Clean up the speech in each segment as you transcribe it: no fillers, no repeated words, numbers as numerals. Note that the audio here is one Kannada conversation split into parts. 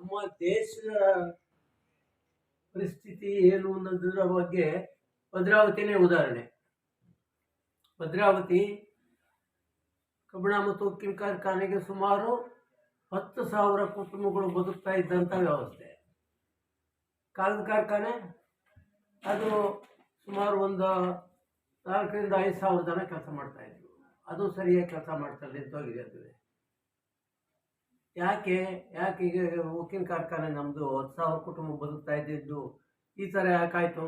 ನಮ್ಮ ದೇಶದ ಪರಿಸ್ಥಿತಿ ಏನು ಅನ್ನೋದರ ಬಗ್ಗೆ ಭದ್ರಾವತಿನೇ ಉದಾಹರಣೆ. ಭದ್ರಾವತಿ ಕಬ್ಬಣ ಮತ್ತು ಉಕ್ಕಿನ ಕಾರ್ಖಾನೆಗೆ ಸುಮಾರು 10,000 ಕುಟುಂಬಗಳು ಬದುಕ್ತಾ ಇದ್ದಂಥ ವ್ಯವಸ್ಥೆ. ಕಾಗದ ಕಾರ್ಖಾನೆ ಅದು ಸುಮಾರು ಒಂದು 4,000 to 5,000 ಜನ ಕೆಲಸ ಮಾಡ್ತಾ ಇದ್ರು. ಅದು ಸರಿಯಾಗಿ ಕೆಲಸ ಮಾಡ್ತಾರೆ ನಿಂತೋಗಿದೆ ಅಂತದೆ. ಯಾಕೆ ಈಗ ಉಕ್ಕಿನ ಕಾರ್ಖಾನೆ ನಮ್ಮದು 10,000 ಕುಟುಂಬ ಬದುಕ್ತಾ ಇದ್ದಿದ್ದು ಈ ಥರ ಯಾಕಾಯಿತು?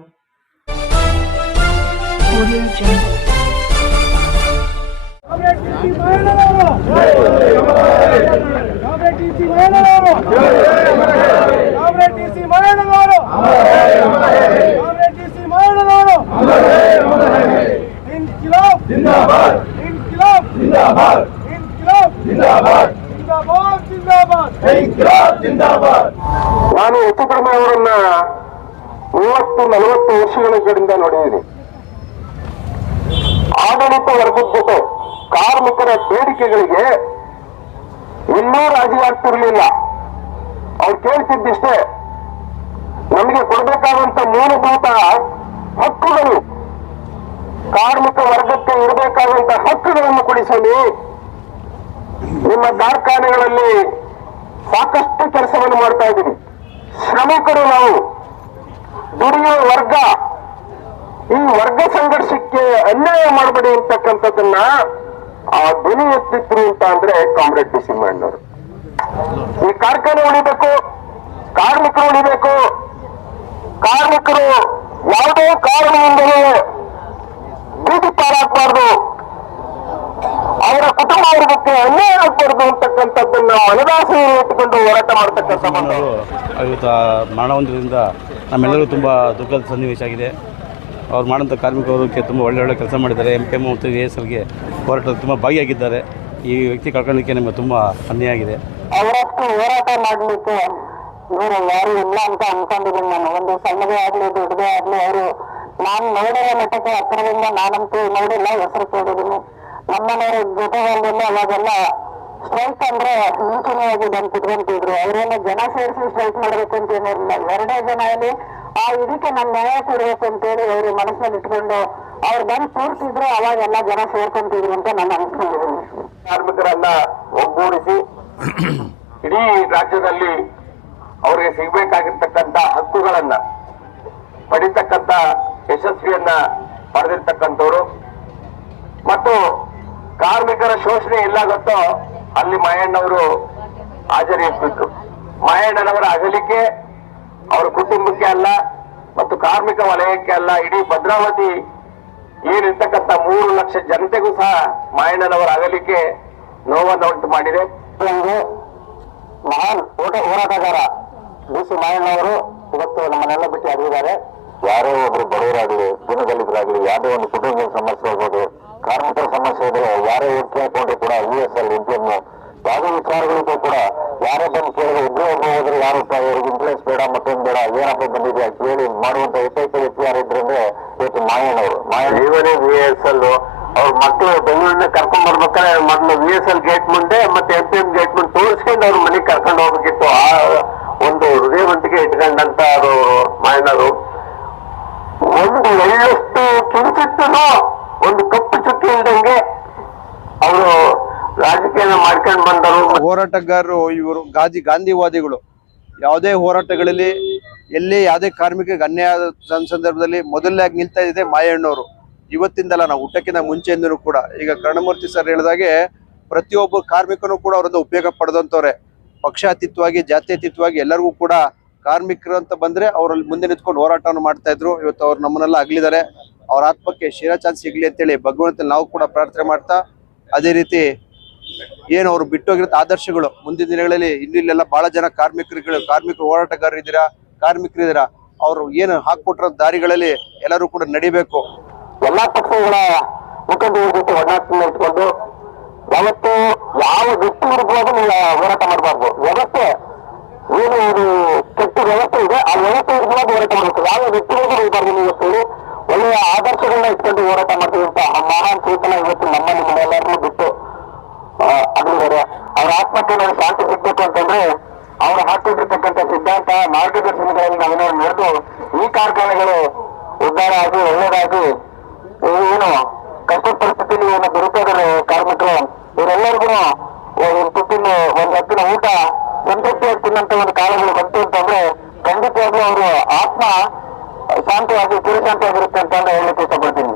ನಾನು ಹೆಚ್ಚುಕಡಿಮೆ ಅವರನ್ನ 30-40 ವರ್ಷಗಳ ಕಡೆಯಿಂದ ನೋಡಿದ್ದೀನಿ. ಆಡಳಿತ ವರ್ಗದ ಜೊತೆ ಕಾರ್ಮಿಕರ ಬೇಡಿಕೆಗಳಿಗೆ ಇನ್ನೂ ರಾಜಿ ಆಗ್ತಿರ್ಲಿಲ್ಲ. ಅವ್ರು ಕೇಳ್ತಿದ್ದಿಷ್ಟೇ, ನಮಗೆ ಕೊಡಬೇಕಾದಂತ ಮೂಲಭೂತ ಹಕ್ಕುಗಳು, ಕಾರ್ಮಿಕ ವರ್ಗಕ್ಕೆ ಇರಬೇಕಾದಂತ ಹಕ್ಕುಗಳನ್ನು ಕೊಡಿಸಲಿ. ನಿಮ್ಮ ಕಾರ್ಖಾನೆಗಳಲ್ಲಿ ಸಾಕಷ್ಟು ಕೆಲಸವನ್ನು ಮಾಡ್ತಾ ಇದ್ದೀವಿ. ಶ್ರಮಿಕರು ನಾವು, ದುಡಿಯುವ ವರ್ಗ, ಈ ವರ್ಗ ಸಂಘರ್ಷಕ್ಕೆ ಅನ್ಯಾಯ ಮಾಡಬೇಡಿ ಅಂತಕ್ಕಂಥದ್ದನ್ನ ಆ ಧ್ವನಿ ಎತ್ತಿದ್ರು ಅಂತ ಅಂದ್ರೆ ಕಾಮ್ರೇಡ್ ಡಿ ಸಿ ಮಣ್ಣವರು. ಈ ಕಾರ್ಖಾನೆ ಉಳಿಬೇಕು, ಕಾರ್ಮಿಕರು ಉಳಿಬೇಕು. ಕಾರ್ಮಿಕರು ಯಾವುದೇ ಕಾರಣದಿಂದಲೇ ಬೀದಿ ಪಾಲಾಗಬಾರ್ದು, ಅವರ ಕುಟುಂಬ ವರ್ಗಕ್ಕೆ ಅನ್ಯಾಯ ಆಗಬಾರ್ದು ಅಂತಕ್ಕಂಥದ್ದನ್ನ ಮನದಾಸೆ ಇಟ್ಟುಕೊಂಡು ಹೋರಾಟ ಮಾಡತಕ್ಕಂಥ ಇವತ್ತು ಮರಣ ಹೊಂದಿದ್ದರಿಂದ ನಮ್ಮೆಲ್ಲರಿಗೂ ತುಂಬ ದುಃಖದ ಸನ್ನಿವೇಶ ಆಗಿದೆ. ಅವ್ರು ಮಾಡೋಂಥ ಕಾರ್ಮಿಕ ವರ್ಗಕ್ಕೆ ತುಂಬ ಒಳ್ಳೆ ಕೆಲಸ ಮಾಡಿದ್ದಾರೆ. MPM ಮತ್ತು ASLಗೆ ಹೋರಾಟದಲ್ಲಿ ತುಂಬ ಭಾಗಿಯಾಗಿದ್ದಾರೆ. ಈ ವ್ಯಕ್ತಿ ಕಳ್ಕೊಳ್ಳಿಕ್ಕೆ ನಮಗೆ ತುಂಬ ಅನ್ಯಾಯ ಆಗಿದೆ. ಅವರಷ್ಟು ಹೋರಾಟ ಮಾಡಲಿಕ್ಕೆ ಇವರು ಯಾರು ಇಲ್ಲ ಅಂತ ಅನ್ಕೊಂಡಿದ್ದೀನಿ ನಾನು. ಒಂದು ಸಣ್ಣದೇ ಆಗ್ಲಿ ದೊಡ್ಡದೇ ಆಗ್ಲಿ ಅವರು ನಾನು ನೋಡಿರೋ ಮಟ್ಟಕ್ಕೆ ಹತ್ತಿರದಿಂದ ನಾನಂತೂ ನೋಡಿಲ್ಲ, ಹೆಸರು ಕೇಳಿದ್ದೀನಿ. ನಮ್ಮನೆಯವ್ರ ಜೊತೆಗಳಲ್ಲಿ ಅವಾಗೆಲ್ಲ ಸ್ಟ್ರೈಕ್ ಅಂದ್ರೆ ಮುಂಚೂಣಿಯಾಗಿ ಬಂದು ಕುತ್ಕೊಂತಿದ್ರು. ಅವರೇನು ಜನ ಸೇರಿಸಿ ಸ್ಟ್ರೈಕ್ ಮಾಡ್ಬೇಕು ಅಂತ ಏನಿರಲಿಲ್ಲ. 2 ಜನ ಅಲ್ಲಿ ಆ ಇದಕ್ಕೆ ನಾನು ನ್ಯಾಯ ಕೊಡ್ಬೇಕು ಅಂತೇಳಿ ಅವರು ಮನಸ್ಸಲ್ಲಿ ಇಟ್ಕೊಂಡು ಅವ್ರು ಬಂದು ಕೂರ್ತಿದ್ರು. ಅವಾಗೆಲ್ಲ ಜನ ಸೇರ್ಕೊಂತಿದ್ರು ಅಂತ ನಾನು ಅನ್ಸ್ಕೊಂಡಿದ್ದೀನಿ. ಕಾರ್ಮಿಕರನ್ನ ಒಗ್ಗೂಡಿಸಿ ಇಡೀ ರಾಜ್ಯದಲ್ಲಿ ಅವರಿಗೆ ಸಿಗಬೇಕಾಗಿರ್ತಕ್ಕಂಥ ಹಕ್ಕುಗಳನ್ನ ಪಡಿತಕ್ಕಂಥ ಯಶಸ್ವಿಯನ್ನ ಪಡೆದಿರ್ತಕ್ಕಂಥವ್ರು ಮತ್ತು ಕಾರ್ಮಿಕರ ಶೋಷಣೆ ಎಲ್ಲಾಗುತ್ತೋ ಅಲ್ಲಿ ಮಾಯಣ್ಣವರು ಹಾಜರಿರ್ತಿದ್ರು. ಮಾಯಣ್ಣನವರ ಅಗಲಿಕೆ ಅವರ ಕುಟುಂಬಕ್ಕೆ ಅಲ್ಲ ಮತ್ತು ಕಾರ್ಮಿಕ ವಲಯಕ್ಕೆ ಅಲ್ಲ, ಇಡೀ ಭದ್ರಾವತಿ ಏನಿರ್ತಕ್ಕಂಥ 3 ಲಕ್ಷ ಜನತೆಗೂ ಸಹ ಮಾಯಣ್ಣನವರ ಅಗಲಿಕೆ ನೋವನ್ನು ಉಂಟು ಮಾಡಿದೆ. ಮಹಾನ್ ಹೋರಾಟಗಾರ DC ಮಾಯಣ್ಣವರು ಇವತ್ತು ನಮ್ಮನ್ನೆಲ್ಲ ಬಿಟ್ಟು ಅಡಗಿದ್ದಾರೆ. ಯಾರೋ ಒಬ್ರು ಬಡವರಾಗಲಿ, ದೀನದಲಿತರಾಗಲಿ, ಯಾವುದೇ ಒಂದು ಕುಟುಂಬದ ಸಮಸ್ಯೆ ಇರ್ಬೋದು, ಕಾರ್ಮಿಕರ ಸಮಸ್ಯೆ ಇದ್ರೆ ಯಾರೇ ಕೇಳ್ಕೊಂಡ್ರು ಕೂಡ ESL MPM ಯಾವುದೇ ವಿಚಾರಗಳಿಗೂ ಕೂಡ ಯಾರೇ ಬಂದು ಕೇಳಿದ್ರೆ ಒಬ್ಬರೇ ಹೋದ್ರೆ ಯಾರು ಅವ್ರಿಗೆ ಇನ್ಫ್ಲೂಯೆನ್ಸ್ ಬೇಡ, ಮತ್ತೊಂದು ಬೇಡ, ಏನಪ್ಪ ಬಂದಿದೆ ಕೇಳಿ ಮಾಡುವಂತ ಏಕೈಕ ವ್ಯಕ್ತಿ ಯಾರಿದ್ರೆ ಇವತ್ತು ಮಾಯಣ್ಣವರು. ಇವನೇ ESL ಅವ್ರ ಮಕ್ಕಳು ಬೆಂಗಳೂರಿನ ಕರ್ಕೊಂಡ್ ಬರ್ಬೇಕಾದ್ರೆ ಮೊದಲು ESL ಗೇಟ್ ಮುಂದೆ ಮತ್ತೆ MPM ಗೇಟ್ ಮುಂದೆ ತೋರಿಸ್ಕೊಂಡು ಅವ್ರ ಮನೆಗೆ ಕರ್ಕೊಂಡು ಹೋಗ್ಬೇಕಿತ್ತು. ಆ ಒಂದು ಹೃದಯವಂತಿಕೆ ಇಟ್ಕೊಂಡಂತ ಅವರು ಮಾಯಣ್ಣರು. ಒಂದು ಎಳ್ಳಷ್ಟು ಕಿಂಚಿತ್ತೂ ಒಂದು ಕಪ್ಪು ಚುಕ್ಕಿ ಇಲ್ದಂಗೆ ಅವರು ರಾಜಕೀಯ ಮಾಡ್ಕೊಂಡು ಬಂದರು. ಹೋರಾಟಗಾರರು ಇವರು ಗಾಂಧಿವಾದಿಗಳು. ಯಾವುದೇ ಹೋರಾಟಗಳಲ್ಲಿ ಎಲ್ಲಿ ಯಾವುದೇ ಕಾರ್ಮಿಕರಿಗೆ ಅನ್ಯಾಯ ಸಂದರ್ಭದಲ್ಲಿ ಮೊದಲನೇಯಾಗಿ ನಿಲ್ತಾ ಇದೆ ಮಾಯಣ್ಣವರು. ಇವತ್ತಿಂದಲ್ಲ, ನಾವು ಊಟಕ್ಕಿಂತ ಮುಂಚೆಯಿಂದನೂ ಕೂಡ. ಈಗ ಕರ್ಣಮೂರ್ತಿ ಸರ್ ಹೇಳಿದಾಗೆ ಪ್ರತಿಯೊಬ್ಬ ಕಾರ್ಮಿಕನು ಕೂಡ ಅವರನ್ನು ಉಪಯೋಗ ಪಡೆದಂತವ್ರೆ. ಪಕ್ಷಾತೀತವಾಗಿ ಜಾತ್ಯತೀತವಾಗಿ ಎಲ್ಲರಿಗೂ ಕೂಡ ಕಾರ್ಮಿಕರು ಅಂತ ಬಂದ್ರೆ ಅವರಲ್ಲಿ ಮುಂದೆ ನಿಂತ್ಕೊಂಡು ಹೋರಾಟವನ್ನು ಮಾಡ್ತಾ ಇದ್ರು. ಇವತ್ತು ಅವ್ರು ನಮ್ಮನ್ನೆಲ್ಲ ಅಗಲಿದ್ದಾರೆ. ಅವ್ರ ಆತ್ಮಕ್ಕೆ ಶಿರಚಾನ್ ಸಿಗ್ಲಿ ಅಂತೇಳಿ ಭಗವಂತನ ನಾವು ಕೂಡ ಪ್ರಾರ್ಥನೆ ಮಾಡ್ತಾ, ಅದೇ ರೀತಿ ಏನು ಅವರು ಬಿಟ್ಟೋಗಿರೋ ಆದರ್ಶಗಳು ಮುಂದಿನ ದಿನಗಳಲ್ಲಿ ಇಲ್ಲೆಲ್ಲ ಬಹಳ ಜನ ಕಾರ್ಮಿಕ ಹೋರಾಟಗಾರರಿದ್ದೀರಾ, ಕಾರ್ಮಿಕರಿದ್ದೀರಾ, ಅವರು ಏನು ಹಾಕೊಟ್ಟಿರೋ ದಾರಿಗಳಲ್ಲಿ ಎಲ್ಲರೂ ಕೂಡ ನಡಿಬೇಕು. ಎಲ್ಲಾ ಪಕ್ಷಗಳ ಮುಖಂಡರ ಜೊತೆ ಒಡನಾಟವನ್ನು ಇಟ್ಕೊಂಡು ಯಾವತ್ತು ಯಾವ ವ್ಯಕ್ತಿ ವಿರುದ್ಧವಾಗಿ ನೀವು ಹೋರಾಟ ಮಾಡಬಾರ್ದು. ವ್ಯವಸ್ಥೆ ಏನು ಇದು ಕೆಟ್ಟ ವ್ಯವಸ್ಥೆ ಇದೆ, ಆ ವ್ಯವಸ್ಥೆ ವಿರುದ್ಧವಾಗಿ ಹೋರಾಟ ಮಾಡಬೇಕು. ಯಾವ ವ್ಯಕ್ತಿಗಳಿಗೂ ಇರಬಾರ್ದು. ನೀವು ಇವತ್ತು ಒಳ್ಳೆಯ ಆದರ್ಶಗಳನ್ನ ಇಟ್ಕೊಂಡು ಹೋರಾಟ ಮಾಡ್ತೀವಂತ ಆ ಮಹಾನ್ ಚೇತನ ಇವತ್ತು ನಮ್ಮಲ್ಲಿ ಎಲ್ಲರನ್ನೂ ಬಿಟ್ಟು ಅಗಲಿದ್ದಾರೆ. ಅವ್ರ ಆತ್ಮಕ್ಕೆ ಶಾಂತಿ ಸಿಗ್ಬೇಕು ಅಂತಂದ್ರೆ ಅವ್ರ ಹಾಕಿದ್ರೆ ಕೊಟ್ಟಿರ್ತಕ್ಕಂಥ ಸಿದ್ಧಾಂತ ಮಾರ್ಗದರ್ಶನಗಳಲ್ಲಿ ನಾವೇನಾದ್ರು ನಡೆದು ಈ ಕಾರ್ಖಾನೆಗಳು ಉದ್ಧಾರ ಆಗಿ ಒಳ್ಳೆಯದಾಗಿ ಏನು ಕಷ್ಟ ಪರಿಸ್ಥಿತಿಯಲ್ಲಿ ಏನು ದುರುಪಯೋಗ ಕಾರ್ಮಿಕರು ಇವರೆಲ್ಲರಿಗೂ ಒಂದು ತುತ್ತಿನ ಒಂದು ಹೊತ್ತಿನ ಊಟ ಸಂತೃಪ್ತಿಯಾಗಿ ತಿನ್ನಂತ ಒಂದು ಕಾಲಗಳು ಬಂತು ಅಂತಂದ್ರೆ ಖಂಡಿತವಾಗ್ಲೂ ಅವರು ಆತ್ಮ ಶಾಂತಿಯಾಗಿ ಚಿರಶಾಂತಿಯಾಗಿರುತ್ತೆ ಅಂತ ಹೇಳಲಿಕ್ಕೆ ಇಷ್ಟಪಡ್ತೀನಿ.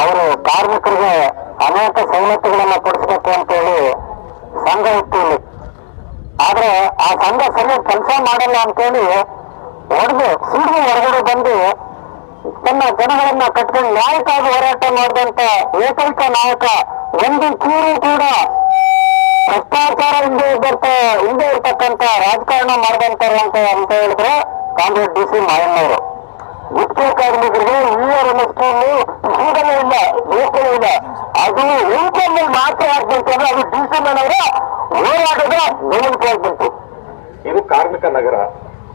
ಅವರು ಕಾರ್ಮಿಕರಿಗೆ ಅನೇಕ ಸವಲತ್ತುಗಳನ್ನ ಕೊಡಿಸ್ಬೇಕು ಅಂತ ಹೇಳಿ ಸಂಘ ಇತ್ತು ಇಲ್ಲಿ. ಆದ್ರೆ ಆ ಸಂಘ ಸರಿಯಾಗಿ ಕೆಲಸ ಮಾಡಲ್ಲ ಅಂತೇಳಿ ಸಿಡಿದು ಹೊರಗಡೆ ಬಂದು ತನ್ನ ಜನಗಳನ್ನ ಕಟ್ಕೊಂಡು ನ್ಯಾಯಕ್ಕಾಗಿ ಹೋರಾಟ ಮಾಡಿದಂತ ಏಕೈಕ ನಾಯಕ ಒಂದು ಚೂರು ಕೂಡ ಭ್ರಷ್ಟಾಚಾರ ಹಿಂದೆ ಇರ್ತಕ್ಕಂಥ ರಾಜಕಾರಣ ಮಾಡಿದಂತಾರೆ ಅಂತ ಹೇಳಿದ್ರೆ ಕಾಮ್ರೇಡ್ ಡಿ ಸಿ ಮಾಯಣ್ಣವರು. ಗುತ್ತಿಗೆ ಕಾರ್ಮಿಕರಿಗೆ ERMSನಲ್ಲಿ ಈಗಲೇ ಇಲ್ಲ, ದೇಶಗಳೇ ಇಲ್ಲ. ಅದು ಉಳ್ಕೊಂಡ್ಮೇಲೆ ಮಾತ್ರ ಆಗ್ಬೇಕಂದ್ರೆ ಅದು ಡಿ ಸಿ ಅವರ ಹೋರಾಟದ ಬೆಳವಣಿಗೆ ಆಗ್ಬೇಕು. ಇದು ಕಾರ್ಮಿಕ ನಗರ.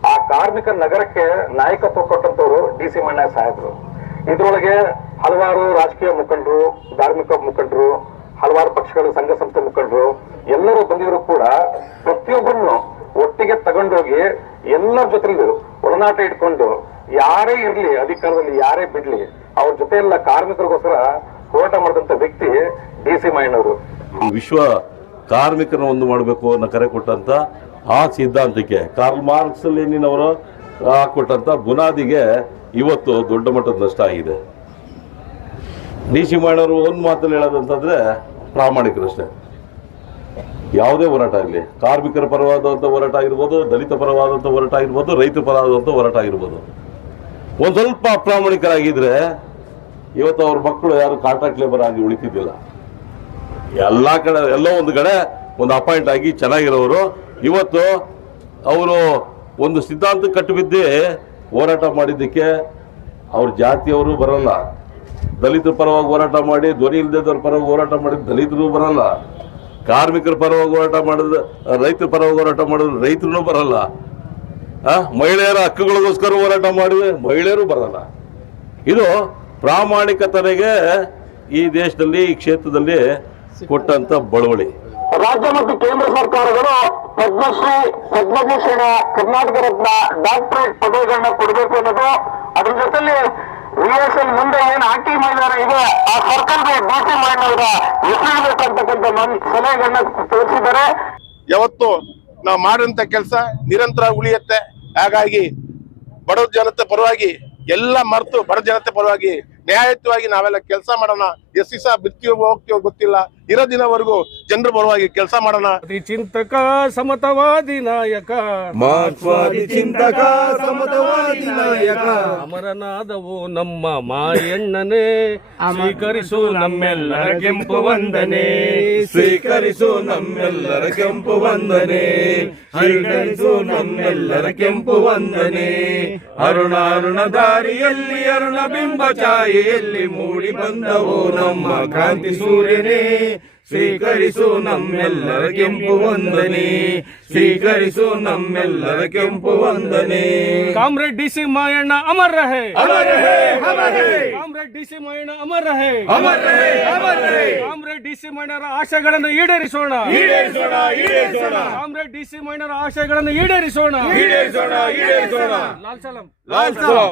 ಆ ಕಾರ್ಮಿಕ ನಗರಕ್ಕೆ ನಾಯಕತ್ವ ಕೊಟ್ಟಂತವರು ಡಿ ಸಿ ಮಣ್ಣ ಸಾಹೇಬರು. ಇದ್ರೊಳಗೆ ಹಲವಾರು ರಾಜಕೀಯ ಮುಖಂಡರು, ಧಾರ್ಮಿಕ ಮುಖಂಡರು, ಹಲವಾರು ಪಕ್ಷಗಳ ಸಂಘ ಸಂಸ್ಥೆ ಮುಖಂಡರು ಎಲ್ಲರೂ ಬಂದಿದ್ರು ಕೂಡ ಪ್ರತಿಯೊಬ್ಬರನ್ನು ಒಟ್ಟಿಗೆ ತಗೊಂಡೋಗಿ ಎಲ್ಲರ ಜೊತೆಲಿ ಒಡನಾಟ ಇಟ್ಕೊಂಡು ಯಾರೇ ಇರ್ಲಿ ಅಧಿಕಾರದಲ್ಲಿ ಯಾರೇ ಬಿಡ್ಲಿ ಅವ್ರ ಜೊತೆ ಎಲ್ಲ ಕಾರ್ಮಿಕರಿಗೋಸ್ಕರ ಹೋರಾಟ ಮಾಡಿದಂತ ವ್ಯಕ್ತಿ ಡಿ ಸಿ ಮಾಯಣ್ಣವರು. ವಿಶ್ವ ಕಾರ್ಮಿಕರನ್ನ ಒಂದು ಮಾಡಬೇಕು ಅನ್ನೋ ಕರೆ ಕೊಟ್ಟಂತ ಆ ಸಿದ್ಧಾಂತಕ್ಕೆ ಕಾರ್ಲ್ ಮಾರ್ಕ್ಸ್ ಲೆನಿನ್ ಹಾಕೊಟ್ಟಂತ ಬುನಾದಿಗೆ ಇವತ್ತು ದೊಡ್ಡ ಮಟ್ಟದ ನಷ್ಟ ಆಗಿದೆ. ಡಿ ಸಿ ಮಾಯಣ್ಣವರು ಒಂದು ಮಾತಲ್ಲಿ ಹೇಳೋದಂತಂದ್ರೆ ಪ್ರಾಮಾಣಿಕರಷ್ಟೇ. ಯಾವುದೇ ಹೋರಾಟ ಆಗಲಿ, ಕಾರ್ಮಿಕರ ಪರವಾದಂಥ ಹೋರಾಟ ಆಗಿರ್ಬೋದು, ದಲಿತ ಪರವಾದಂಥ ಹೋರಾಟ ಆಗಿರ್ಬೋದು, ರೈತರ ಪರವಾದಂಥ ಹೋರಾಟ ಆಗಿರ್ಬೋದು, ಒಂದು ಸ್ವಲ್ಪ ಅಪ್ರಾಮಾಣಿಕರಾಗಿದ್ರೆ ಇವತ್ತು ಅವ್ರ ಮಕ್ಕಳು ಯಾರು ಕಾಂಟ್ರಾಕ್ಟ್ ಲೇಬರ್ ಆಗಿ ಉಳಿತಿದ್ದಿಲ್ಲ. ಎಲ್ಲ ಕಡೆ ಎಲ್ಲೋ ಒಂದು ಕಡೆ ಒಂದು ಅಪಾಯಿಂಟ್ ಆಗಿ ಚೆನ್ನಾಗಿರೋರು ಇವತ್ತು ಅವರು ಒಂದು ಸಿದ್ಧಾಂತ ಕಟ್ಟುಬಿದ್ದೆ ಹೋರಾಟ ಮಾಡಿದ್ದಕ್ಕೆ ಅವ್ರ ಜಾತಿಯವರು ಬರಲ್ಲ. ದಲಿತರ ಪರವಾಗಿ ಹೋರಾಟ ಮಾಡಿ ಧ್ವನಿ ಇಲ್ಲದವ್ರ ಪರವಾಗಿ ಹೋರಾಟ ಮಾಡಿದ ದಲಿತರು ಬರಲ್ಲ. ಕಾರ್ಮಿಕರ ಪರವಾಗಿ ಹೋರಾಟ ಮಾಡಿದ ರೈತರ ಪರವಾಗಿ ಹೋರಾಟ ಮಾಡಿದ್ರೆ ರೈತರು ಬರಲ್ಲ. ಮಹಿಳೆಯರ ಹಕ್ಕುಗಳಿಗೋಸ್ಕರ ಹೋರಾಟ ಮಾಡಿದ್ರೆ ಮಹಿಳೆಯರು ಬರಲ್ಲ. ಇದು ಪ್ರಾಮಾಣಿಕತೆಗೆ ಈ ದೇಶದಲ್ಲಿ ಈ ಕ್ಷೇತ್ರದಲ್ಲಿ ಕೊಟ್ಟಂತ ಬಳವಳಿ. ರಾಜ್ಯ ಮತ್ತು ಕೇಂದ್ರ ಸರ್ಕಾರಗಳು ಪದ್ಮಶ್ರೀ, ಪದ್ಮಭೂಷಣ, ಕರ್ನಾಟಕ ರತ್ನ, ಡಾಕ್ಟರೇಟ್ ಪದವಿಗಳನ್ನ ಕೊಡಬೇಕು ಅನ್ನೋದು, ಅದ್ರ ಜೊತೆಲಿ VSL ಮುಂದೆ ಏನು ಆಯ್ಕೆ ಮೈದಾನ ಇದೆ ಆ ಸರ್ಕಾರದ ಡಿ ಸಿ ಮಾಯಣ್ಣವರ ಹೆಸರಿಬೇಕಂತಕ್ಕಂಥ ಸಲಹೆಗಳನ್ನ ತೋರಿಸಿದ್ದಾರೆ. ಯಾವತ್ತು ನಾವು ಮಾಡಿದಂತ ಕೆಲಸ ನಿರಂತರ ಉಳಿಯುತ್ತೆ. ಹಾಗಾಗಿ ಬಡ ಜನತೆ ಪರವಾಗಿ ಎಲ್ಲ ಮರೆತು ಬಡ ಜನತೆ ಪರವಾಗಿ ನ್ಯಾಯಯುತವಾಗಿ ನಾವೆಲ್ಲ ಕೆಲಸ ಮಾಡೋಣ. ಎಷ್ಟು ದಿವಸ ಬಿಡ್ತೀವೋ ಹೋಗ್ತೀವೋ ಗೊತ್ತಿಲ್ಲ, ಇರೋ ದಿನವರೆಗೂ ಜನರ ಪರವಾಗಿ ಕೆಲಸ ಮಾಡೋಣ. ಚಿಂತಕ ಸಮತವಾದಿ ನಾಯಕ, ಮಾರ್ಕ್ಸ್ವಾದಿ ಚಿಂತಕ ಸಮತವಾದಿ ನಾಯಕ, ಅಮರನಾದವು ನಮ್ಮ ಮಾಯಣ್ಣನೇ, ಸ್ವೀಕರಿಸು ನಮ್ಮೆಲ್ಲರ ಕೆಂಪು ವಂದನೆ, ಸ್ವೀಕರಿಸು ನಮ್ಮೆಲ್ಲರ ಕೆಂಪು ವಂದನೆ, ಸ್ವೀಕರಿಸು ನಮ್ಮೆಲ್ಲರ ಕೆಂಪು ವಂದನೆ. ಅರುಣ ದಾರಿಯಲ್ಲಿ ಅರುಣ ಬಿಂಬ ಛಾಯೆಯಲ್ಲಿ ಮೂಡಿ ಬಂದವು ನಮ್ಮ ಕ್ರಾಂತಿ ಸೂರ್ಯನೇ, ಸ್ವೀಕರಿಸು ನಮ್ಮೆಲ್ಲರ ಕೆಂಪು ವಂದನೆ, ಸ್ವೀಕರಿಸು ನಮ್ಮೆಲ್ಲರ ಕೆಂಪು ವಂದನೆ. ಕಾಮ್ರೇಡ್ ಡಿ ಸಿ ಮಾಯಣ್ಣ ಅಮರ್ ರಹೆ, ಅಮರ್ ರಹೆ, ಅಮರ್ ರಹೆ. ಕಾಮ್ರೇಡ್ ಡಿ ಸಿ ಮಾಯಣ್ಣ ಅಮರ್ ರಹೆ, ಅಮರ್ ರಹೆ, ಅಮರ್ ರಹೆ. ಕಾಮ್ರೇಡ್ ಡಿ ಸಿ ಮಾಯಣ್ಣರ ಆಶಯಗಳನ್ನು ಈಡೇರಿಸೋಣ, ಈಡೇರಿಸೋಣ, ಈಡೇರಿಸೋಣ. ಕಾಮ್ರೇಡ್ ಡಿ ಸಿ ಮಾಯಣ್ಣರ ಆಶಯಗಳನ್ನು ಈಡೇರಿಸೋಣ, ಈಡೇರಿಸೋಣ, ಈಡೇರಿಸೋಣ. ಲಾಲ್ ಸಲಾಂ. ಲಾಲ್ ಸಲಾಂ.